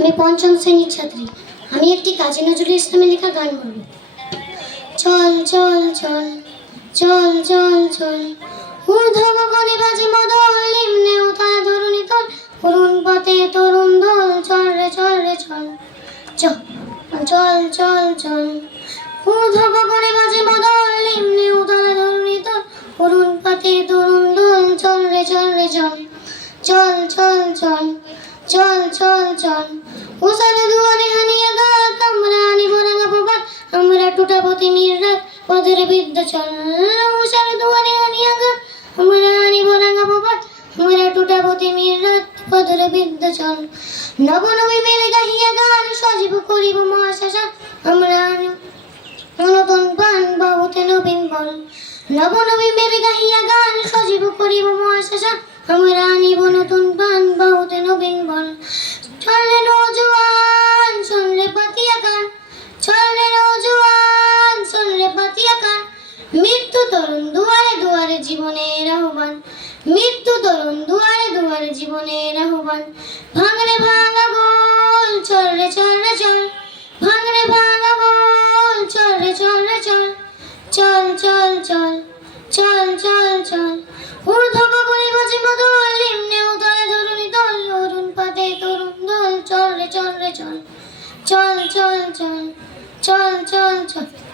আমি পঞ্চম শ্রেণির ছাত্রী। আমি একটি কাজী নজরুল ইসলামের লেখা গান বলব চল চল চল চল চল চল। ঊর্ধ্ব গগনে বাজে মদল, নিম্নে উতায় ধরুনি তল অরুণ পথে তরুণ দল, চল রে চল রে, চল। চল চল চল চল। ঊর্ধ্ব গগনে বাজে মদল, নিম্নে উতায় ধরুনি তল অরুণ পথে তরুণ দল, চল রে চল রে, চল। চল চল চল। চল চল চল। উষার দুয়ারে হানিয়া গাত আমরা আনিব রাঙা প্রভাত আমরা টুটাবো তিমির রাত পদের বিদ্যা চল। উষার দুয়ারে হানিয়া গাত আমরা আনিব রাঙা প্রভাত আমরা টুটাবো তিমির রাত পদের বিদ্যা চল। নবনবী মেলে গাহিয়া গান, সজীব করিব মহাশাসন আমরা নতুন পান বাবুতে নবীন বল। নবনবী মেরে গাহিয়া গান, সজীব করিব মহাশাসন আমরা তরুণ দুয়ারে দুয়ারে জীবনের আহ্বান। মৃত্যু তরুণ দুয়ারে দুয়ারে জীবনের আহ্বান। ভাঙরে ভাঙা বল চল রে চল রে, চল। ভাঙরে ভাঙা বল চল রে চল রে, চল। চল চল চল চল চল চল। ঊর্ধ্ব গগনে বাজে মদল, নিম্নে উদয় ধরুনি দল, অরুণ পাতে তরুণ দল। চল রে চল রে, চল। চল চল চল। চল চল চল।